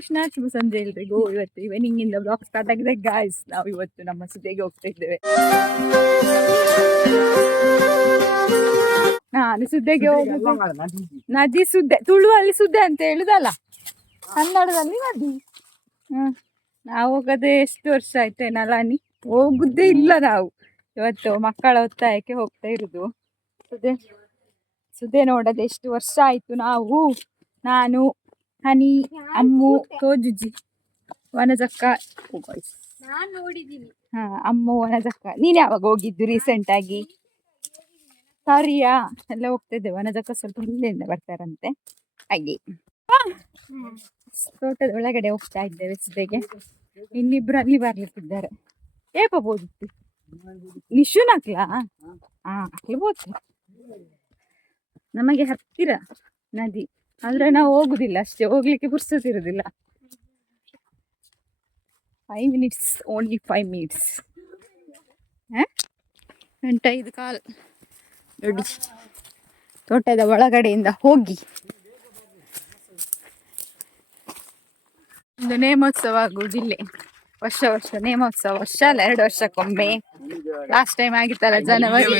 ಕೃಷ್ಣ ಶುಭ ಸಂಜೆ ಗೋ ಇವತ್ತು ಈವ್ನಿಂಗ್ ಇಂದ ಬ್ಲಾಗ್ ಸ್ಟಾರ್ಟ್ ಆಗಿದೆ. ಗಾಯ್ಸ್ ನಾವು ಇವತ್ತು ನಮ್ಮ ಸುದ್ದಿಗೆ ಹೋಗ್ತಾ ಇದ್ದೇವೆ. ನಾನು ಸುದ್ದೆಗೆ ಹೋಗುದು. ನದಿ ಸುದ್ದೆ. ತುಳುವಲ್ಲಿ ಸುದ್ದೆ ಅಂತ ಹೇಳುದಲ್ಲ? ಕನ್ನಡದಲ್ಲಿ ನದಿ. ಹ್ಮ್ ನಾವು ಹೋಗದೆ ಎಷ್ಟು ವರ್ಷ ಆಯ್ತು ನಲಾನಿ ಹೋಗುದೇ ಇಲ್ಲ ನಾವು. ಇವತ್ತು ಮಕ್ಕಳ ಒತ್ತಾಯಕ್ಕೆ ಹೋಗ್ತಾ ಇರುದು. ಸುದ್ದೆ ಸುದ್ದೆ ನೋಡದೆ ಎಷ್ಟು ವರ್ಷ ಆಯ್ತು ನಾವು ನಾನು ಹನಿ ಅಮ್ಮು ತೋಜುಜಿ ವನಜಕ್ಕ. ಹಾ ಅಮ್ಮು ವನಜಕ್ಕ. ನೀನ್ ಯಾವಾಗ ಹೋಗಿದ್ದು ರೀಸೆಂಟ್ ಆಗಿ ಸಾರಿಯಾ? ಎಲ್ಲ ಹೋಗ್ತಿದ್ದೆ ವನಜಕ್ಕ ಸ್ವಲ್ಪ ಹಿಂದೆಯಿಂದ ಬರ್ತಾರಂತೆ. ಹಾಗೆ. ತೋಟದ ಒಳಗಡೆ ಹೋಗ್ತಾ ಇದ್ದೇವೆ ಜೊತೆಗೆ ಇನ್ನಿಬ್ರು ಅಲ್ಲಿ ಬರ್ಲಿಕ್ಕಿದ್ದಾರೆ. ಏಪ ಬೋದಿತ್ತು ನಿಶೂನ್ ಹಾಕ್ಲಾ ಹಾ ಹಾಕ್ಲಿಬೋದು ನಮಗೆ ಹತ್ತಿರ ನದಿ. ಆದ್ರೆ ನಾವು ಹೋಗುದಿಲ್ಲ ಅಷ್ಟೇ, ಹೋಗ್ಲಿಕ್ಕೆ ಪುರ್ಸೋತಿರುದಿಲ್ಲ five minutes only five minutes ಗಂಟೈದು ಕಾಲ್. ದೊಡ್ಡ ತೋಟದ ಒಳಗಡೆಯಿಂದ ಹೋಗಿ. ಒಂದು ನೇಮೋತ್ಸವ ಆಗುವುದಿಲ್ಲ ವರ್ಷ ವರ್ಷ ನೇಮೋತ್ಸವ ವರ್ಷ ಅಲ್ಲ ಎರಡು ವರ್ಷಕ್ಕೊಮ್ಮೆ. ಲಾಸ್ಟ್ ಟೈಮ್ ಆಗಿತ್ತಲ್ಲ ಜನವರಿ?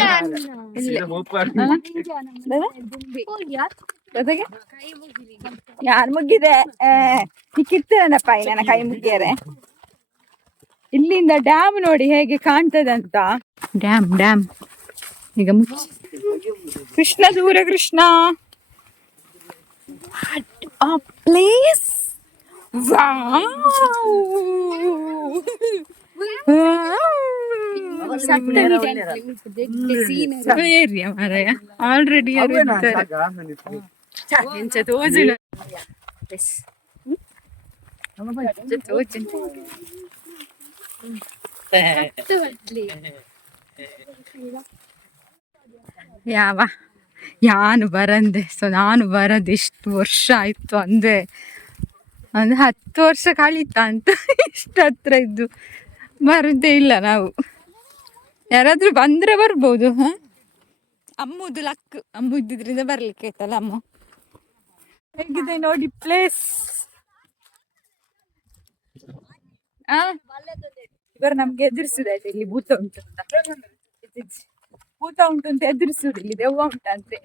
ಜೊತೆಗೆ ಯಾರು ಮುಗಿದೆ ಕಿತ್ತನಪ್ಪ ನನ್ನ ಕೈ ಮುಗಿಯರೆ ಇಲ್ಲಿಂದ ಡ್ಯಾಮ್ ನೋಡಿ ಹೇಗೆ ಕಾಣ್ತದೆ ಅಂತ ಡ್ಯಾಮ್ ಡ್ಯಾಮ್ ಈಗ ಮುಚ್ಚಿ. ಕೃಷ್ಣ ಸೂರ್ಯ ಕೃಷ್ಣ. ಆ ಪ್ಲೇಸ್ ಮಾರಾಯ ಆಲ್ರೆಡಿ ತೋಜುನ ತೋಜುನ ಯಾವ? ಯಾನು ಬರಂದೆ. ಸೊ ನಾನು ಬರದು ಎಷ್ಟು ವರ್ಷ ಆಯ್ತು ಅಂದ್ರೆ ಅಂದ್ರೆ ಹತ್ತು ವರ್ಷ ಕಳೀತ ಅಂತ ಇಷ್ಟು ಹತ್ರ ಇದ್ದು. ಬರುದೇ ಇಲ್ಲ ನಾವು. ಯಾರಾದರೂ ಬಂದ್ರೆ ಬರ್ಬೋದು ಹಾಂ? ಅಮ್ಮದು ಲಕ್ ಅಮ್ಮ ಇದ್ದಿದ್ರಿಂದ ಬರ್ಲಿಕ್ಕೆ ಆಯ್ತಲ್ಲ ಅಮ್ಮ? ಹೇಗಿದೆ ನೋಡಿ ಪ್ಲೇಸ್ ಇವರು ನಮ್ಗೆ ಎದುರಿಸುದಾಯ್ತು ಇಲ್ಲಿ ಭೂತ ಉಂಟು ಅಂತ. ಭೂತ ಉಂಟು ಅಂತ ಎದುರಿಸುದು ಇಲ್ಲಿ ದೆವ್ವ ಉಂಟಂತೆ.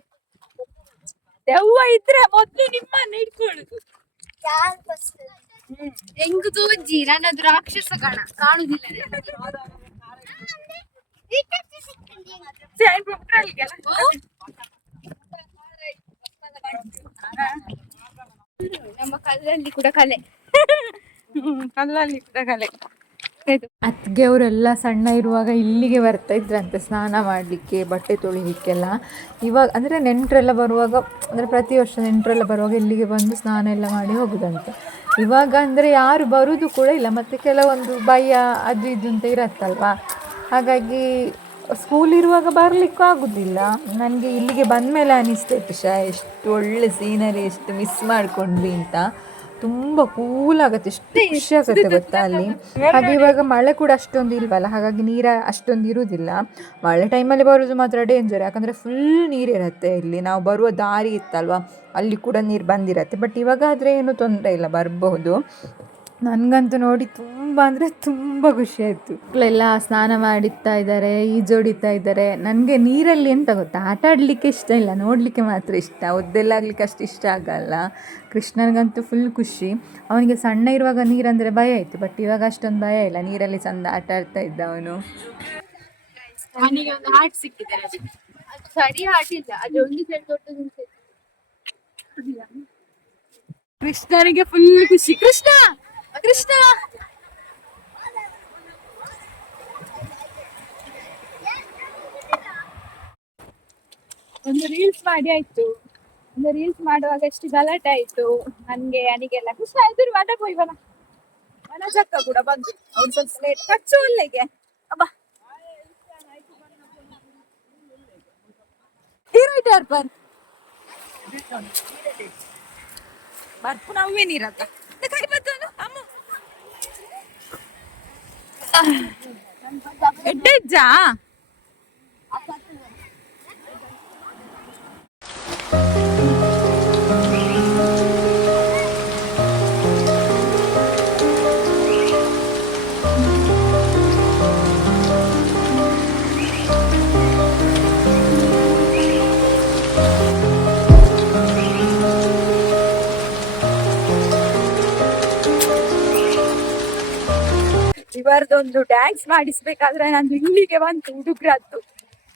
ದೆವ್ವ ಇದ್ರೆ ಮೊದ್ಲು ನಿಮ್ಮನ್ನ ಇಟ್ಕೊಳ್ಳುದು ಹೆಂಗ್ ತೋಜಿ ನನ್ನದು ರಾಕ್ಷಸ ಕಣ ಕಾಣುದಿಲ್ಲ ನನಗೆ. ಸರಿ, ಬಿಟ್ರಲ್ಲಿಗೆಲ್ಲ. ನಮ್ಮ ಕಲ್ಲಲ್ಲಿ ಕೂಡ ಕಲೆ ಹ್ಮ್, ಕಲ್ಲಲ್ಲಿ ಕೂಡ ಕಲೆ ಅತ್ತಿಗೆ ಅವರೆಲ್ಲ ಸಣ್ಣ ಇರುವಾಗ ಇಲ್ಲಿಗೆ ಬರ್ತಾ ಇದ್ರಂತೆ ಸ್ನಾನ ಮಾಡಲಿಕ್ಕೆ, ಬಟ್ಟೆ ತೊಳಿಲಿಕ್ಕೆಲ್ಲ. ಇವಾಗ ಅಂದರೆ ನೆಂಟರೆಲ್ಲ ಬರುವಾಗ, ಅಂದರೆ ಪ್ರತಿ ವರ್ಷ ನೆಂಟರೆಲ್ಲ ಬರುವಾಗ ಇಲ್ಲಿಗೆ ಬಂದು ಸ್ನಾನ ಎಲ್ಲ ಮಾಡಿ ಹೋಗುದಂತೆ. ಇವಾಗ ಅಂದರೆ ಯಾರು ಬರುವುದು ಕೂಡ ಇಲ್ಲ, ಮತ್ತು ಕೆಲವೊಂದು ಭಯ, ಅದು ಇದು ಅಂತ ಇರತ್ತಲ್ವಾ? ಹಾಗಾಗಿ ಸ್ಕೂಲ್ ಇರುವಾಗ ಬರಲಿಕ್ಕೂ ಆಗೋದಿಲ್ಲ. ನನಗೆ ಇಲ್ಲಿಗೆ ಬಂದ ಮೇಲೆ ಅನಿಸ್ತೈತೆ, ಶಾ, ಎಷ್ಟು ಒಳ್ಳೆ ಸೀನರಿ ಎಷ್ಟು ಮಿಸ್ ಮಾಡ್ಕೊಂಡ್ವಿ ಅಂತ. ತುಂಬ ಕೂಲ್ ಆಗುತ್ತೆ. ಎಷ್ಟು ಖುಷಿ ಆಗುತ್ತೆ ಗೊತ್ತಾ ಅಲ್ಲಿ? ಹಾಗೆ ಇವಾಗ ಮಳೆ ಕೂಡ ಅಷ್ಟೊಂದು ಇಲ್ವಲ್ಲ? ಹಾಗಾಗಿ ನೀರ ಅಷ್ಟೊಂದು ಇರುವುದಿಲ್ಲ. ಮಳೆ ಟೈಮಲ್ಲಿ ಬರೋದು ಮಾತ್ರ ಡೇಂಜರ್ ಯಾಕಂದ್ರೆ ಫುಲ್ ನೀರಿರುತ್ತೆ ಇಲ್ಲಿ. ನಾವು ಬರುವ ದಾರಿ ಇತ್ತಲ್ವಾ? ಅಲ್ಲಿ ಕೂಡ ನೀರು ಬಂದಿರತ್ತೆ. ಬಟ್ ಇವಾಗ ಆದರೆ ಏನು ತೊಂದರೆ ಇಲ್ಲ ಬರಬಹುದು. ನನಗಂತೂ ನೋಡಿ ತುಂಬ ಅಂದರೆ ತುಂಬ ಖುಷಿಯಾಯಿತು ಆಯಿತು. ಮಕ್ಕಳೆಲ್ಲ ಸ್ನಾನ ಮಾಡಿತ್ತಾ ಇದ್ದಾರೆ ಈಜೋಡಿತಾ ಇದ್ದಾರೆ ನನಗೆ ನೀರಲ್ಲಿ ಎಂತ ಗೊತ್ತಾ? ಆಟ ಆಡಲಿಕ್ಕೆ ಇಷ್ಟ ಇಲ್ಲ ನೋಡಲಿಕ್ಕೆ ಮಾತ್ರ ಇಷ್ಟ. ಒದ್ದೆಲ್ಲಾಗಲಿಕ್ಕೆ ಅಷ್ಟು ಇಷ್ಟ ಆಗಲ್ಲ. ಕೃಷ್ಣನಿಗಂತೂ ಫುಲ್ ಖುಷಿ. ಅವನಿಗೆ ಸಣ್ಣ ಇರುವಾಗ ನೀರಂದರೆ ಭಯ ಇತ್ತು ಬಟ್ ಇವಾಗ ಅಷ್ಟೊಂದು ಭಯ ಇಲ್ಲ. ನೀರಲ್ಲಿ ಚಂದ ಆಟ ಆಡ್ತಾ ಇದ್ದ ಅವನು ಅವನಿಗೆ ಒಂದು ಹಾಟ್ ಸಿಕ್ಕಿದೆ ಅದು. ಸರಿ ಆಟ ಇಲ್ಲ ಅದು ಒಂದು ಸೈಡ್ ದೊಡ್ಡದು ಕೃಷ್ಣನಿಗೆ ಫುಲ್ ಖುಷಿ. ಕೃಷ್ಣ! ಕೃಷ್ಣ ಒಂದು ರೀಲ್ಸ್ ಮಾಡಿ ಆಯ್ತು. ಒಂದು ರೀಲ್ಸ್ ಮಾಡುವಾಗ ಎಷ್ಟು ಗಲಾಟೆ ಆಯ್ತು. ನನ್ಗೆ, ಅನಿಗೆಲ್ಲ. ಕೃಷ್ಣ, ಎದುರು ಮಾಡ ಹೋಯ್ವನ ಮನಜಕ್ಕ ಕೂಡ ಬಂದು ಅವ್ರು ಸ್ವಲ್ಪ ಲೇಟ್ ಕಚ್ಚು ಒಳ್ಳೆಗೆ ಅಬ್ಬ. ಹೀರೋ ಯಾರು ಬರ್. ಬರ್ಪು, ನಾವೇ ನೀರತ್ತ ಕೈ ಬತ್ತನು ಅಮ್ಮ ಎಡ್ಡೆಜ್ಜಾ ಇವರದೊಂದು ಡ್ಯಾನ್ಸ್ ಮಾಡಿಸ್ಬೇಕಾದ್ರೆ ನಂದು ಇಲ್ಲಿಗೆ ಬಂತು ಹುಡುಗ್ರದ್ದು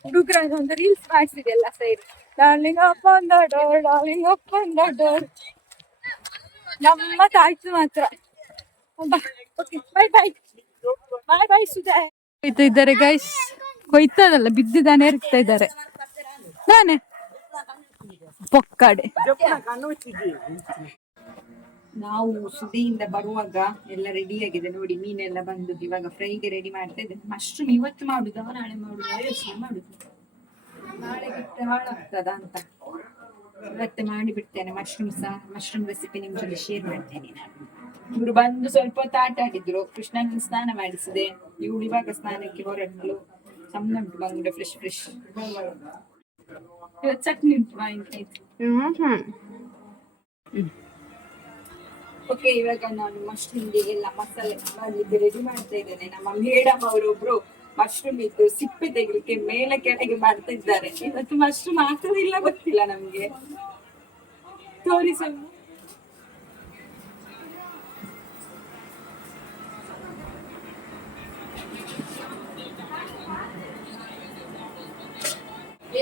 ಹುಡುಗ್ರದೊಂದು ರೀಲ್ಸ್ ಮಾಡಿಸಿದೆಲ್ಲ ಸೇರಿ. Darling up on the door darling up on the door ನಮ್ಮತ್ತಾಯ್ತು ಮಾತ್ರ. Bye bye bye bye Sudha. ಕೊಯ್ತಾ ಇದ್ದಾರೆ ಗೈಸ್ ಕೊಯ್ತದಲ್ಲ ಬಿದ್ದಿದ್ದಾನೆ ಇರ್ತಾ ಇದ್ದಾರೆ. ನಾನೇ. ಪೊಕ್ಕಡೆ. ನಾವು ಸುದಿಯಿಂದ ಬರುವಾಗ ಎಲ್ಲ ರೆಡಿ ಆಗಿದೆ. ನೋಡಿ ಮೀನೆಲ್ಲ ಬಂದು ಇವಾಗ ಫ್ರೈಗೆ ರೆಡಿ ಮಾಡ್ತಾ ಇದ್ದೇನೆ. ಮಶ್ರೂಮ್ ಇವತ್ತು ಮಾಡುದಾ ನಾಳೆ ಮಾಡುದು ಯೋಚನೆ ಮಾಡುದು. ನಾಳೆ ಬಿಟ್ಟು ಹಾಳಾಗ್ತದ ಅಂತ. ಇವತ್ತು ಮಾಡಿ ಬಿಡ್ತೇನೆ ಮಶ್ರೂಮ್ ಸಹ. ಮಶ್ರೂಮ್ ರೆಸಿಪಿ ನಿಮ್ ಜೊತೆ ಶೇರ್ ಮಾಡ್ತೇನೆ ನಾನು. ಇವರು ಬಂದು ಸ್ವಲ್ಪ ಹೊತ್ತು ಆಟ ಆಡಿದ್ರು. ಕೃಷ್ಣನ ಸ್ನಾನ ಮಾಡಿಸಿದೆ. ಇವಳು ಇವಾಗ ಸ್ನಾನಕ್ಕೆ ಹೊರಡ್ಲು ಸಣ್ಣ ಬಂಗುಡೆ ಫ್ರೆಶ್ ಫ್ರೆಶ್ ಚಟ್ನಿ ಉಂಟು ಮಾವಿನಕಾಯಿ ಓಕೆ ಇವಾಗ ನಾನು ಮಶ್ರೂಮ್ಗೆ ಎಲ್ಲ ಮಸಾಲೆ ಮಾಡ್ಲಿಕ್ಕೆ ರೆಡಿ ಮಾಡ್ತಾ ಇದ್ದೇನೆ. ನಮ್ಮ ಮೇಡಮ್ ಅವರೊಬ್ರು ಮಶ್ರೂಮ್ ಇದ್ದು ಸಿಪ್ಪೆ ತೆಗಿಲಿಕ್ಕೆ ಮೇಲೆ ಕೆಳಗೆ ಮಾಡ್ತಾ ಇದ್ದಾರೆ. ಇವತ್ತು ಮಶ್ರೂಮ್ ಆಗ್ತದಿಲ್ಲ ಗೊತ್ತಿಲ್ಲ ನಮ್ಗೆ. ತೋರಿಸಲು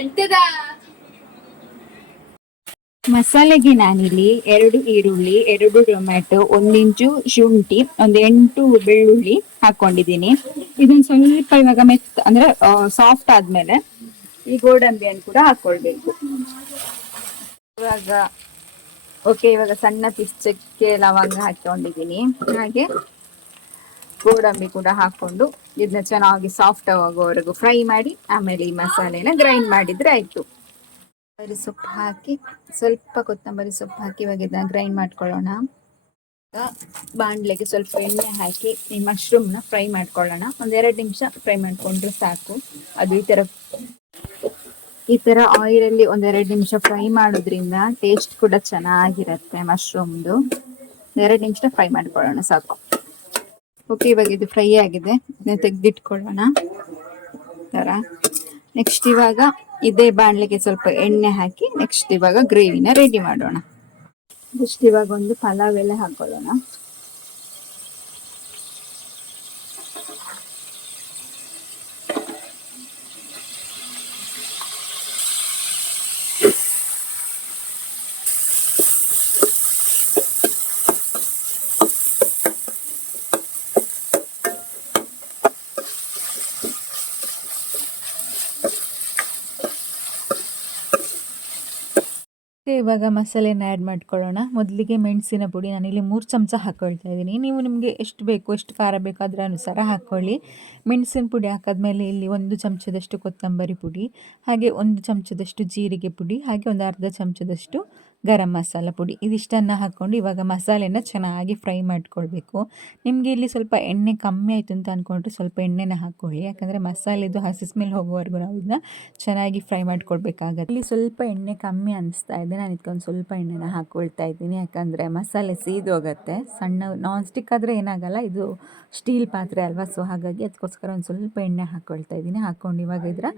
ಎಂತದ? ಮಸಾಲೆಗೆ ನಾನಿಲ್ಲಿ ಎರಡು ಈರುಳ್ಳಿ, ಎರಡು ಟೊಮ್ಯಾಟೊ ಒಂದಿಂಚು ಶುಂಠಿ, ಒಂದು ಎಂಟು ಬೆಳ್ಳುಳ್ಳಿ ಹಾಕೊಂಡಿದ್ದೀನಿ. ಇದನ್ನ ಸ್ವಲ್ಪ ಇವಾಗ ಮೆತ್, ಅಂದ್ರೆ ಸಾಫ್ಟ್ ಆದ್ಮೇಲೆ ಈ ಗೋಡಂಬಿಯನ್ನು ಕೂಡ ಹಾಕೊಳ್ಬೇಕು. ಇವಾಗ, ಓಕೆ, ಇವಾಗ ಸಣ್ಣ ಪಿಚ್ಚಕ್ಕೆ ಚಕ್ಕೆ ಲವಂಗ ಹಾಕೊಂಡಿದ್ದೀನಿ ಹಾಗೆ ಗೋಡಂಬಿ ಕೂಡ ಹಾಕೊಂಡು ಇದನ್ನ ಚೆನ್ನಾಗಿ ಸಾಫ್ಟ್ ಆಗೋವರೆಗೂ ಫ್ರೈ ಮಾಡಿ, ಆಮೇಲೆ ಈ ಮಸಾಲೆನ ಗ್ರೈಂಡ್ ಮಾಡಿದ್ರೆ ಆಯ್ತು. ಕೊತ್ತಂಬರಿ ಸೊಪ್ಪು ಹಾಕಿ, ಸ್ವಲ್ಪ ಕೊತ್ತಂಬರಿ ಸೊಪ್ಪು ಹಾಕಿ ಇವಾಗ ಇದನ್ನ ಗ್ರೈಂಡ್ ಮಾಡ್ಕೊಳ್ಳೋಣ. ಬಾಣಲೆಗೆ ಸ್ವಲ್ಪ ಎಣ್ಣೆ ಹಾಕಿ, ಈ ಮಶ್ರೂಮ್ನ ಫ್ರೈ ಮಾಡ್ಕೊಳ್ಳೋಣ. ಒಂದೆರಡು ನಿಮಿಷ ಫ್ರೈ ಮಾಡಿಕೊಂಡ್ರೆ ಸಾಕು. ಅದು ಈ ತರ ಈ ತರ ಆಯಿಲ್ ಅಲ್ಲಿ ಒಂದೆರಡು ನಿಮಿಷ ಫ್ರೈ ಮಾಡೋದ್ರಿಂದ ಟೇಸ್ಟ್ ಕೂಡ ಚೆನ್ನಾಗಿರುತ್ತೆ ಮಶ್ರೂಮ್ದು ಎರಡು ನಿಮಿಷ ಫ್ರೈ ಮಾಡ್ಕೊಳ್ಳೋಣ ಸಾಕು. ಓಕೆ ಇವಾಗ ಇದು ಫ್ರೈ ಆಗಿದೆ. ಇದನ್ನ ತೆಗೆದಿಟ್ಕೊಳ್ಳೋಣ. ತರ. ನೆಕ್ಸ್ಟ್ ಇವಾಗ ಇದೇ ಬಾಣಲೆಗೆ ಸ್ವಲ್ಪ ಎಣ್ಣೆ ಹಾಕಿ ನೆಕ್ಸ್ಟ್ ಇವಾಗ ಗ್ರೇವಿನ ರೆಡಿ ಮಾಡೋಣ. ನೆಕ್ಸ್ಟ್ ಇವಾಗ ಒಂದು ಪಲಾವ್ ಎಲೆ ಹಾಕೊಳ್ಳೋಣ. ಮತ್ತೆ ಇವಾಗ ಮಸಾಲೆನ ಆ್ಯಡ್ ಮಾಡ್ಕೊಳ್ಳೋಣ. ಮೊದಲಿಗೆ ಮೆಣಸಿನ ಪುಡಿ ನಾನಿಲ್ಲಿ ಮೂರು ಚಮಚ ಹಾಕ್ಕೊಳ್ತಾ ಇದ್ದೀನಿ. ನೀವು ನಿಮಗೆ ಎಷ್ಟು ಬೇಕು, ಎಷ್ಟು ಖಾರ ಬೇಕು ಅದರ ಅನುಸಾರ ಹಾಕ್ಕೊಳ್ಳಿ ಮೆಣಸಿನ ಪುಡಿ ಹಾಕಾದ್ಮೇಲೆ ಇಲ್ಲಿ ಒಂದು ಚಮಚದಷ್ಟು ಕೊತ್ತಂಬರಿ ಪುಡಿ, ಹಾಗೆ ಒಂದು ಚಮಚದಷ್ಟು ಜೀರಿಗೆ ಪುಡಿ, ಹಾಗೆ ಒಂದು ಅರ್ಧ ಚಮಚದಷ್ಟು ಗರಂ ಮಸಾಲ ಪುಡಿ ಇದಿಷ್ಟನ್ನು ಹಾಕ್ಕೊಂಡು ಇವಾಗ ಮಸಾಲೆನ ಚೆನ್ನಾಗಿ ಫ್ರೈ ಮಾಡ್ಕೊಳ್ಬೇಕು. ನಿಮಗೆ ಇಲ್ಲಿ ಸ್ವಲ್ಪ ಎಣ್ಣೆ ಕಮ್ಮಿ ಆಯಿತು ಅಂತ ಅಂದ್ಕೊಂಡ್ರೆ ಸ್ವಲ್ಪ ಎಣ್ಣೆನ ಹಾಕ್ಕೊಳ್ಳಿ. ಯಾಕಂದರೆ ಮಸಾಲೆದು ಹಸಿ ಸ್ಮೆಲ್ ಹೋಗೋವರೆಗೂ ನಾವು ಇದನ್ನ ಚೆನ್ನಾಗಿ ಫ್ರೈ ಮಾಡ್ಕೊಳ್ಬೇಕಾಗತ್ತೆ. ಇಲ್ಲಿ ಸ್ವಲ್ಪ ಎಣ್ಣೆ ಕಮ್ಮಿ ಅನಿಸ್ತಾ ಇದೆ. ನಾನು ಇದಕ್ಕೊಂದು ಸ್ವಲ್ಪ ಎಣ್ಣೆನ ಹಾಕ್ಕೊಳ್ತಾ ಇದ್ದೀನಿ. ಯಾಕಂದರೆ ಮಸಾಲೆ ಸೀದು ಹೋಗುತ್ತೆ. ಸಣ್ಣ ನಾನ್ ಸ್ಟಿಕ್ ಆದರೆ ಏನಾಗಲ್ಲ, ಇದು ಸ್ಟೀಲ್ ಪಾತ್ರೆ ಅಲ್ವಾ? ಸೊ ಹಾಗಾಗಿ ಅದಕ್ಕೋಸ್ಕರ ಒಂದು ಸ್ವಲ್ಪ ಎಣ್ಣೆ ಹಾಕ್ಕೊಳ್ತಾ ಇದ್ದೀನಿ. ಹಾಕ್ಕೊಂಡು ಇವಾಗ ಇದರ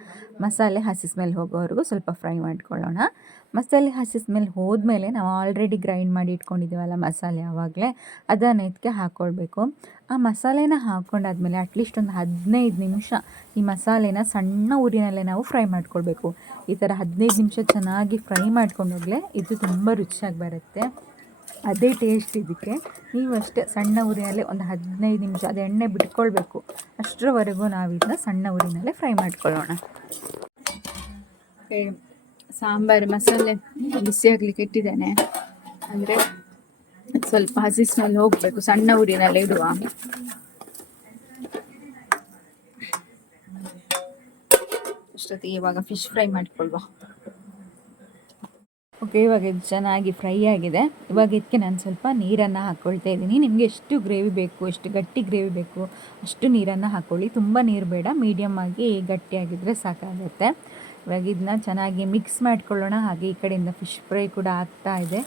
ಮಸಾಲೆ ಹಸಿ ಸ್ಮೆಲ್ ಹೋಗೋವರೆಗೂ ಸ್ವಲ್ಪ ಫ್ರೈ ಮಾಡ್ಕೊಳ್ಳೋಣ. ಮಸಾಲೆ ಸ್ಮೆಲ್ ಹೋದ್ಮೇಲೆ ನಾವು ಆಲ್ರೆಡಿ ಗ್ರೈಂಡ್ ಮಾಡಿ ಇಟ್ಕೊಂಡಿದ್ದೀವಲ್ಲ ಮಸಾಲೆ ಆವಾಗಲೇ, ಅದನ್ನು ಇದಕ್ಕೆ ಹಾಕ್ಕೊಳ್ಬೇಕು ಆ ಮಸಾಲೆನ ಹಾಕ್ಕೊಂಡಾದ್ಮೇಲೆ ಅಟ್ಲೀಸ್ಟ್ ಒಂದು ಹದಿನೈದು ನಿಮಿಷ ಈ ಮಸಾಲೆನ ಸಣ್ಣ ಊರಿನಲ್ಲೇ ನಾವು ಫ್ರೈ ಮಾಡ್ಕೊಳ್ಬೇಕು. ಈ ಥರ ಹದಿನೈದು ನಿಮಿಷ ಚೆನ್ನಾಗಿ ಫ್ರೈ ಮಾಡ್ಕೊಂಡೋಗ್ಲೆ ಇದು ತುಂಬ ರುಚಿಯಾಗಿ ಬರುತ್ತೆ. ಅದೇ ಟೇಸ್ಟ್ ಇದಕ್ಕೆ. ನೀವು ಅಷ್ಟೇ ಸಣ್ಣ ಊರಿನಲ್ಲೇ ಒಂದು ಹದಿನೈದು ನಿಮಿಷ ಅದು ಎಣ್ಣೆ ಬಿಟ್ಕೊಳ್ಬೇಕು. ಅಷ್ಟರವರೆಗೂ ನಾವು ಇದನ್ನ ಸಣ್ಣ ಊರಿನಲ್ಲೇ ಫ್ರೈ ಮಾಡ್ಕೊಳ್ಳೋಣ. ಸಾಂಬಾರು, ಮಸಾಲೆ ಬಿಸಿ ಆಗ್ಲಿಕ್ಕೆ ಇಟ್ಟಿದ್ದೇನೆ. ಅಂದ್ರೆ ಸ್ವಲ್ಪ ಹಸಿ ಸ್ಮೆಲ್ ಹೋಗ್ಬೇಕು, ಸಣ್ಣ ಊರಿನಲ್ಲಿ ಇಡುವ. ಅಷ್ಟೊತ್ತಿಗೆ ಇವಾಗ ಫಿಶ್ ಫ್ರೈ ಮಾಡ್ಕೊಳ್ವಾ. ಓಕೆ ಇವಾಗ ಇದು ಚೆನ್ನಾಗಿ ಫ್ರೈ ಆಗಿದೆ. ಇವಾಗ ಇದಕ್ಕೆ ನಾನು ಸ್ವಲ್ಪ ನೀರನ್ನು ಹಾಕ್ಕೊಳ್ತಾ ಇದ್ದೀನಿ. ನಿಮಗೆ ಎಷ್ಟು ಗ್ರೇವಿ ಬೇಕು, ಎಷ್ಟು ಗಟ್ಟಿ ಗ್ರೇವಿ ಬೇಕು, ಅಷ್ಟು ನೀರನ್ನು ಹಾಕ್ಕೊಳ್ಳಿ ತುಂಬ ನೀರು ಬೇಡ ಮೀಡಿಯಂ ಆಗಿ ಗಟ್ಟಿಯಾಗಿದ್ದರೆ ಸಾಕಾಗುತ್ತೆ. ಇವಾಗ ಇದನ್ನ ಚೆನ್ನಾಗಿ ಮಿಕ್ಸ್ ಮಾಡ್ಕೊಳ್ಳೋಣ. ಹಾಗೆ ಈ ಕಡೆಯಿಂದ ಫಿಶ್ ಫ್ರೈ ಕೂಡ ಆಗ್ತಾ ಇದೆ.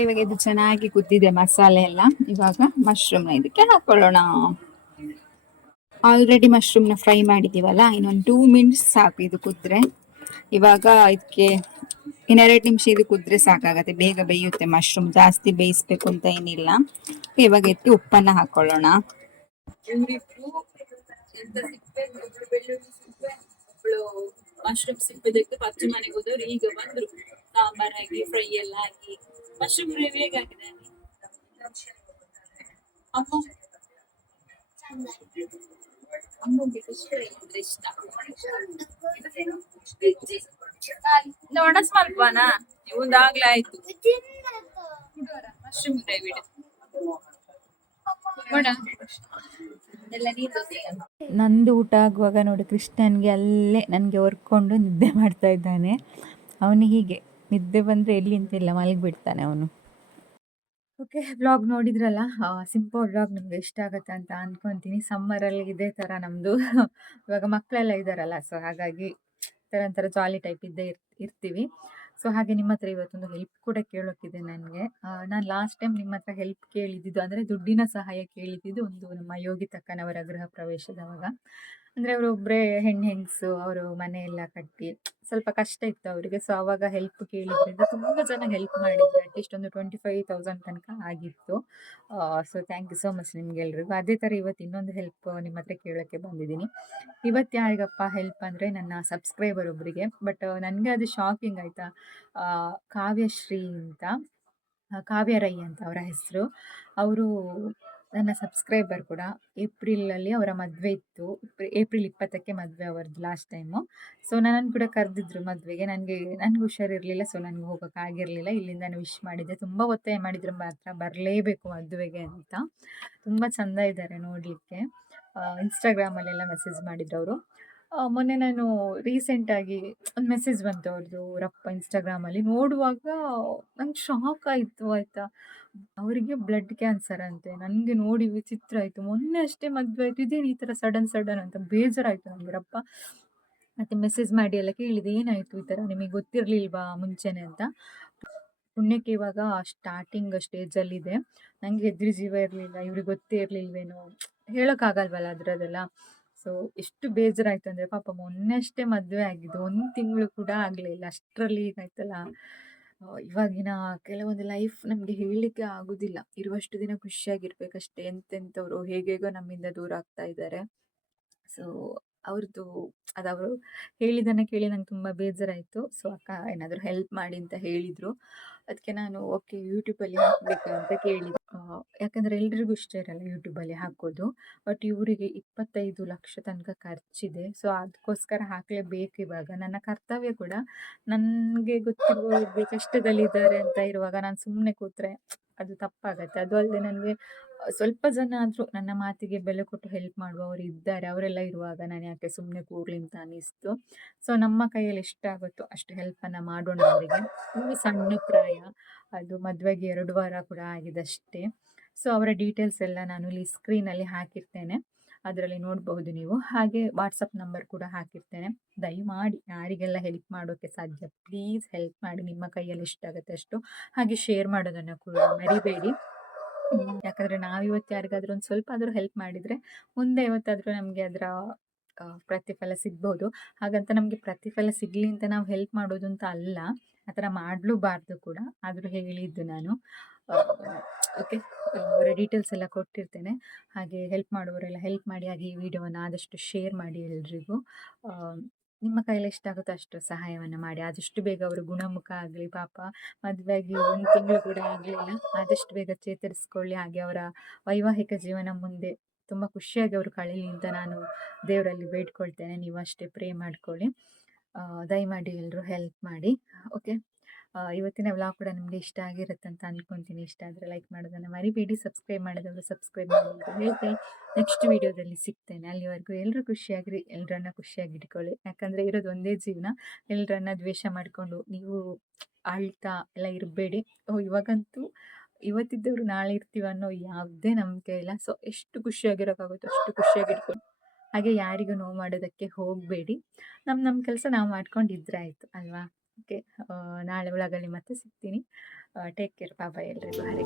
ಇವಾಗ ಇದು ಚೆನ್ನಾಗಿ ಕುದ್ದಿದೆ ಮಸಾಲೆ ಎಲ್ಲ. ಇವಾಗ ಮಶ್ರೂಮ್ ಇದಕ್ಕೆ ಹಾಕೊಳ್ಳೋಣ. ಆಲ್ರೆಡಿ ಮಶ್ರೂಮ್ನ ಫ್ರೈ ಮಾಡಿದ್ದೀವಲ್ಲ, ಇನ್ನೊಂದು ಟೂ ಮಿನಿಟ್ಸ್ ಸಾಕು ಇದು ಕುದ್ರೆ. ಇವಾಗ ಇದಕ್ಕೆ ಇನ್ನೆರಡು ನಿಮಿಷ ಇದು ಕುದ್ರೆ ಸಾಕಾಗತ್ತೆ. ಬೇಗ ಬೇಯುತ್ತೆ ಮಶ್ರೂಮ್ ಜಾಸ್ತಿ ಬೇಯಿಸ್ಬೇಕು ಅಂತ ಏನಿಲ್ಲ. ಇವಾಗ ಎತ್ತಿ ಉಪ್ಪನ್ನ ಹಾಕೊಳ್ಳೋಣ. ಮಶ್ರೂಮ್ ಸಿಪ್ಪೆ ತೆಗೆದು ಪಚ್ಚಿ ಮನೆಗೆ ಹೋದವ್ರು. ಈಗ ಬಂದ್ರು, ಸಾಂಬಾರ್ ಆಗಿ ಫ್ರೈ ಎಲ್ಲ ಆಗಿ. ಮಶ್ರೂಮ್ ಗ್ರೇವಿ ಹೇಗಾಗಿದೆ ಅಮ್ಮ. ಅಮ್ಮಗೆ ಇಷ್ಟ. ಆಯ್ತು ಮಶ್ರೂಮ್ ನಂದು ಊಟ ಆಗುವಾಗ ನೋಡಿ ಕೃಷ್ಣನ್ಗೆ ಅಲ್ಲೇ ನನಗೆ ಹೊರ್ಕೊಂಡು ನಿದ್ದೆ ಮಾಡ್ತಾ ಇದ್ದಾನೆ. ಅವನು ಹೀಗೆ ನಿದ್ದೆ ಬಂದರೆ ಎಲ್ಲಿ ಅಂತಿಲ್ಲ ಮಲಗಿಬಿಡ್ತಾನೆ ಅವನು. ಓಕೆ ವ್ಲಾಗ್ ನೋಡಿದ್ರಲ್ಲ? ಸಿಂಪಲ್ ವ್ಲಾಗ್ ನಿಮ್ಗೆ ಇಷ್ಟ ಆಗುತ್ತೆ ಅಂತ ಅಂದ್ಕೊತೀನಿ ಸಮ್ಮರಲ್ಲಿ ಇದೇ ಥರ ನಮ್ಮದು ಇವಾಗ ಮಕ್ಕಳೆಲ್ಲ ಇದ್ದಾರಲ್ಲ ಸೊ ಹಾಗಾಗಿ ಥರ ಒಂಥರ ಜಾಲಿ ಟೈಪ್ ಇದ್ದೇ ಇರ್, ಇರ್ತೀವಿ. ಸೊ ಹಾಗೆ ನಿಮ್ಮ ಹತ್ರ ಇವತ್ತೊಂದು ಹೆಲ್ಪ್ ಕೂಡ ಕೇಳೋಕ್ಕಿದೆ ನನಗೆ. ನಾನು ಲಾಸ್ಟ್ ಟೈಮ್ ನಿಮ್ಮ ಹತ್ರ ಹೆಲ್ಪ್ ಕೇಳಿದ್ದು ಅಂದರೆ ದುಡ್ಡಿನ ಸಹಾಯ ಕೇಳಿದ್ದು ಒಂದು ನಮ್ಮ ಯೋಗಿ ತಕ್ಕನವರ ಗೃಹ ಪ್ರವೇಶದವಾಗ. ಅಂದರೆ ಅವರು ಒಬ್ಬರೇ ಹೆಣ್ಣು ಹೆಂಗಸು, ಅವರು ಮನೆಯೆಲ್ಲ ಕಟ್ಟಿ ಸ್ವಲ್ಪ ಕಷ್ಟ ಇತ್ತು ಅವರಿಗೆ. ಸೊ ಅವಾಗ ಹೆಲ್ಪ್ ಕೇಳಿದ್ರಿಂದ ತುಂಬ ಜನ ಹೆಲ್ಪ್ ಮಾಡಿದ್ರು. ಅಟ್ಲೀಸ್ಟ್ ಒಂದು ಟ್ವೆಂಟಿ ಫೈವ್ ತೌಸಂಡ್ ತನಕ ಆಗಿತ್ತು. So thank you so much ನಿಮ್ಗೆಲ್ರಿಗೂ. ಅದೇ ಥರ ಇವತ್ತು ಇನ್ನೊಂದು ಹೆಲ್ಪ್ ನಿಮ್ಮ ಹತ್ರ ಕೇಳೋಕ್ಕೆ ಬಂದಿದ್ದೀನಿ. ಇವತ್ತು ಯಾರಿಗಪ್ಪ ಹೆಲ್ಪ್ ಅಂದರೆ ನನ್ನ ಸಬ್ಸ್ಕ್ರೈಬರ್ ಒಬ್ಬರಿಗೆ ಬಟ್ ನನಗೆ ಅದು ಶಾಕಿಂಗ್ ಆಯಿತಾ? ಕಾವ್ಯಶ್ರೀ ಅಂತ ಕಾವ್ಯರೈ ಅಂತ ಅವರ ಹೆಸರು. ಅವರು ನನ್ನ ಸಬ್ಸ್ಕ್ರೈಬರ್ ಕೂಡ ಏಪ್ರಿಲಲ್ಲಿ ಅವರ ಮದುವೆ ಇತ್ತು. ಏಪ್ರಿಲ್ ಇಪ್ಪತ್ತಕ್ಕೆ ಮದುವೆ ಅವ್ರದ್ದು ಲಾಸ್ಟ್ ಟೈಮು ಸೊ ನನ್ನನ್ನು ಕೂಡ ಕರೆದಿದ್ರು ಮದುವೆಗೆ. ನನಗೆ ನನಗೆ ಹುಷಾರಿರಲಿಲ್ಲ ಸೊ ನನಗೆ ಹೋಗೋಕ್ಕಾಗಿರಲಿಲ್ಲ ಇಲ್ಲಿಂದ ನಾನು ವಿಶ್ ಮಾಡಿದ್ದೆ. ತುಂಬ ಒತ್ತಾಯ ಮಾಡಿದ್ರು, ಮಾತ್ರ ಬರಲೇಬೇಕು ಮದುವೆಗೆ ಅಂತ. ತುಂಬ ಚೆಂದ ಇದ್ದಾರೆ ನೋಡಲಿಕ್ಕೆ. ಇನ್ಸ್ಟಾಗ್ರಾಮಲ್ಲೆಲ್ಲ ಮೆಸೇಜ್ ಮಾಡಿದ್ರು ಅವರು. ಮೊನ್ನೆ ನಾನು ರೀಸೆಂಟ್ ಆಗಿ ಒಂದು ಮೆಸೇಜ್ ಬಂತು ಅವ್ರದ್ದು ಅವರಪ್ಪ ಇನ್ಸ್ಟಾಗ್ರಾಮಲ್ಲಿ ನೋಡುವಾಗ ನಂಗೆ ಶಾಕ್ ಆಯಿತು, ಆಯಿತಾ? ಅವರಿಗೆ ಬ್ಲಡ್ ಕ್ಯಾನ್ಸರ್ ಅಂತೆ. ನನಗೆ ನೋಡಿ ವಿಚಿತ್ರ ಆಯಿತು. ಮೊನ್ನೆ ಅಷ್ಟೇ ಮದುವೆ ಆಯಿತು. ಇದೇನು ಈ ಥರ ಸಡನ್ ಸಡನ್ ಅಂತ ಬೇಜಾರಾಯಿತು ರಪ್ಪ. ಮತ್ತೆ ಮೆಸೇಜ್ ಮಾಡಿ ಎಲ್ಲ ಕೇಳಿದೆ. ಏನಾಯಿತು ಈ ಥರ ನಿಮಗೆ ಗೊತ್ತಿರಲಿಲ್ವಾ ಮುಂಚೆನೆ ಅಂತ? ಪುಣ್ಯಕ್ಕೆ ಇವಾಗ ಸ್ಟಾರ್ಟಿಂಗ್ ಸ್ಟೇಜಲ್ಲಿದೆ ನನಗೆ ಹೆದ್ರಿ ಜೀವ ಇರಲಿಲ್ಲ. ಇವ್ರಿಗೆ ಗೊತ್ತೇ ಇರಲಿಲ್ವೇನೋ? ಹೇಳೋಕ್ಕಾಗಲ್ವಲ್ಲ ಅದರದೆಲ್ಲ ಸೊ ಎಷ್ಟು ಬೇಜಾರಾಯ್ತು ಅಂದರೆ ಪಾಪ ಮೊನ್ನೆ ಅಷ್ಟೇ ಮದುವೆ ಆಗಿದ್ದು, ಒಂದು ತಿಂಗಳು ಕೂಡ ಆಗಲಿಲ್ಲ ಅಷ್ಟರಲ್ಲಿ ಏನಾಯ್ತಲ್ಲ ಇವಾಗಿನ ಕೆಲವೊಂದು ಲೈಫ್ ನಮಗೆ ಹೇಳಲಿಕ್ಕೆ ಆಗೋದಿಲ್ಲ. ಇರುವಷ್ಟು ದಿನ ಖುಷಿಯಾಗಿರ್ಬೇಕಷ್ಟೇ ಎಂತೆಂಥವ್ರು ಹೇಗೇಗೋ ನಮ್ಮಿಂದ ದೂರ ಆಗ್ತಾ ಇದ್ದಾರೆ. ಸೊ ಅವ್ರದ್ದು ಅದು ಅವರು ಹೇಳಿದ್ದನ್ನು ಕೇಳಿ ನಂಗೆ ತುಂಬ ಬೇಜಾರಾಯಿತು. ಸೊ, ಅಕ್ಕ ಏನಾದರೂ ಹೆಲ್ಪ್ ಮಾಡಿ ಅಂತ ಹೇಳಿದರು. ಅದಕ್ಕೆ ನಾನು, ಓಕೆ ಯೂಟ್ಯೂಬಲ್ಲಿ ಹಾಕಬೇಕು ಅಂತ ಕೇಳಿದೆ. ಯಾಕಂದರೆ ಎಲ್ರಿಗೂ ಇಷ್ಟ ಇರಲ್ಲ ಯೂಟ್ಯೂಬಲ್ಲಿ ಹಾಕೋದು. ಬಟ್ ಇವರಿಗೆ ಇಪ್ಪತ್ತೈದು ಲಕ್ಷ ತನಕ ಖರ್ಚಿದೆ. ಸೊ ಅದಕ್ಕೋಸ್ಕರ ಹಾಕಲೇಬೇಕು ಇವಾಗ. ನನ್ನ ಕರ್ತವ್ಯ ಕೂಡ ನನಗೆ ಗೊತ್ತಿರುವ ಕಷ್ಟದಲ್ಲಿದ್ದಾರೆ ಅಂತ ಇರುವಾಗ ನಾನು ಸುಮ್ಮನೆ ಕೂತ್ರೆ ಅದು ತಪ್ಪಾಗತ್ತೆ. ಅದು ಅಲ್ಲದೆ ನನಗೆ ಸ್ವಲ್ಪ ಜನ ಆದರೂ ನನ್ನ ಮಾತಿಗೆ ಬೆಲೆ ಕೊಟ್ಟು ಹೆಲ್ಪ್ ಮಾಡುವವರು ಇದ್ದಾರೆ. ಅವರೆಲ್ಲ ಇರುವಾಗ ನಾನು ಯಾಕೆ ಸುಮ್ಮನೆ ಕೂರ್ಲಿ ಅಂತ ಅನ್ನಿಸ್ತು. ಸೊ ನಮ್ಮ ಕೈಯಲ್ಲಿ ಎಷ್ಟಾಗುತ್ತೋ ಅಷ್ಟು ಹೆಲ್ಪನ್ನು ಮಾಡೋಣ ಅವರಿಗೆ. ತುಂಬ ಸಣ್ಣ ಪ್ರಾಯ. ಅದು ಮದುವೆಗೆ ಎರಡು ವಾರ ಕೂಡ ಆಗಿದೆ ಅಷ್ಟೇ ಸೊ ಅವರ ಡೀಟೇಲ್ಸ್ ಎಲ್ಲ ನಾನು ಇಲ್ಲಿ ಸ್ಕ್ರೀನಲ್ಲಿ ಹಾಕಿರ್ತೇನೆ. ಅದರಲ್ಲಿ ನೋಡಬಹುದು ನೀವು. ಹಾಗೆ ವಾಟ್ಸಪ್ ನಂಬರ್ ಕೂಡ ಹಾಕಿರ್ತೇನೆ. ದಯಮಾಡಿ ಯಾರಿಗೆಲ್ಲ ಹೆಲ್ಪ್ ಮಾಡೋಕ್ಕೆ ಸಾಧ್ಯ ಪ್ಲೀಸ್ ಹೆಲ್ಪ್ ಮಾಡಿ. ನಿಮ್ಮ ಕೈಯಲ್ಲಿ ಎಷ್ಟಾಗುತ್ತೆ ಅಷ್ಟು. ಹಾಗೆ ಶೇರ್ ಮಾಡೋದನ್ನು ಕೂಡ ಮರಿಬೇಡಿ. ಯಾಕಂದರೆ ನಾವು ಇವತ್ತು ಯಾರಿಗಾದ್ರೂ ಒಂದು ಸ್ವಲ್ಪ ಆದರೂ ಹೆಲ್ಪ್ ಮಾಡಿದರೆ ಮುಂದೆ ಇವತ್ತಾದರೂ ನಮಗೆ ಅದರ ಪ್ರತಿಫಲ ಸಿಗ್ಬೋದು. ಹಾಗಂತ ನಮಗೆ ಪ್ರತಿಫಲ ಸಿಗಲಿ ಅಂತ ನಾವು ಹೆಲ್ಪ್ ಮಾಡೋದು ಅಂತ ಅಲ್ಲ. ಆ ಥರ ಮಾಡಲೂಬಾರ್ದು ಕೂಡ. ಆದರೂ ಹೇಳಿದ್ದು ನಾನು. ಓಕೆ. ಅವರ ಡೀಟೇಲ್ಸ್ ಎಲ್ಲ ಕೊಟ್ಟಿರ್ತೇನೆ. ಹಾಗೆ ಹೆಲ್ಪ್ ಮಾಡುವವರೆಲ್ಲ ಹೆಲ್ಪ್ ಮಾಡಿ ಹಾಗೆ ಈ ವಿಡಿಯೋವನ್ನು ಆದಷ್ಟು ಶೇರ್ ಮಾಡಿ ಎಲ್ರಿಗೂ. ನಿಮ್ಮ ಕೈಯಲ್ಲಿ ಎಷ್ಟಾಗುತ್ತೋ ಅಷ್ಟು ಸಹಾಯವನ್ನು ಮಾಡಿ. ಆದಷ್ಟು ಬೇಗ ಅವರು ಗುಣಮುಖ ಆಗಲಿ, ಪಾಪ ಮದುವೆಯಾಗಿ ಒಂದು ತಿಂಗಳು ಕೂಡ ಆಗಲಿಲ್ಲ. ಆದಷ್ಟು ಬೇಗ ಚೇತರಿಸ್ಕೊಳ್ಳಿ. ಹಾಗೆ ಅವರ ವೈವಾಹಿಕ ಜೀವನ ಮುಂದೆ ತುಂಬ ಖುಷಿಯಾಗಿ ಅವರು ಕಳೀಲಿ ಅಂತ ನಾನು ದೇವರಲ್ಲಿ ಬೇಡ್ಕೊಳ್ತೇನೆ. ನೀವು ಅಷ್ಟೇ ಪ್ರೇ ಮಾಡ್ಕೊಳ್ಳಿ. ದಯಮಾಡಿ ಎಲ್ಲರೂ ಹೆಲ್ಪ್ ಮಾಡಿ. ಓಕೆ ಇವತ್ತಿನ ವ್ಲಾಗ್ ಕೂಡ ನಿಮಗೆ ಇಷ್ಟ ಆಗಿರುತ್ತೆ ಅಂತ ಅಂದ್ಕೊತೀನಿ ಇಷ್ಟ ಆದರೆ ಲೈಕ್ ಮಾಡೋದನ್ನು ಮರಿಬೇಡಿ. ಸಬ್ಸ್ಕ್ರೈಬ್ ಮಾಡಿದವರು ಸಬ್ಸ್ಕ್ರೈಬ್ ಮಾಡಿ ಅಂತ ಹೇಳ್ತೆ ನೆಕ್ಸ್ಟ್ ವೀಡಿಯೋದಲ್ಲಿ ಸಿಗ್ತೇನೆ. ಅಲ್ಲಿವರೆಗೂ ಎಲ್ಲರೂ ಖುಷಿಯಾಗಿರಿ. ಎಲ್ಲರನ್ನ ಖುಷಿಯಾಗಿ ಇಟ್ಕೊಳ್ಳಿ. ಯಾಕಂದರೆ ಇರೋದು ಒಂದೇ ಜೀವನ. ಎಲ್ಲರನ್ನ ದ್ವೇಷ ಮಾಡಿಕೊಂಡು ನೀವು ಆಳ್ತಾ ಎಲ್ಲ ಇರಬೇಡಿ. ಓ, ಇವಾಗಂತೂ ಇವತ್ತಿದ್ದವರು ನಾಳೆ ಇರ್ತೀವಿ ಅನ್ನೋ ಯಾವುದೇ ನಂಬಿಕೆ ಇಲ್ಲ. ಸೊ ಎಷ್ಟು ಖುಷಿಯಾಗಿರೋಕ್ಕಾಗುತ್ತೋ ಅಷ್ಟು ಖುಷಿಯಾಗಿಟ್ಕೊಂಡು ಹಾಗೆ ಯಾರಿಗೂ ನೋವು ಮಾಡೋದಕ್ಕೆ ಹೋಗಬೇಡಿ. ನಮ್ಮ ನಮ್ಮ ಕೆಲಸ ನಾವು ಮಾಡ್ಕೊಂಡಿದ್ರೆ ಆಯಿತು, ಅಲ್ವಾ? ಓಕೆ ನಾಳೆ ಒಳಗಲ್ಲಿ ಮತ್ತೆ ಸಿಗ್ತೀನಿ. ಟೇಕ್ ಕೇರ್ ಪಾಪ ಎಲ್ರಿಗೂ. ಹರೇ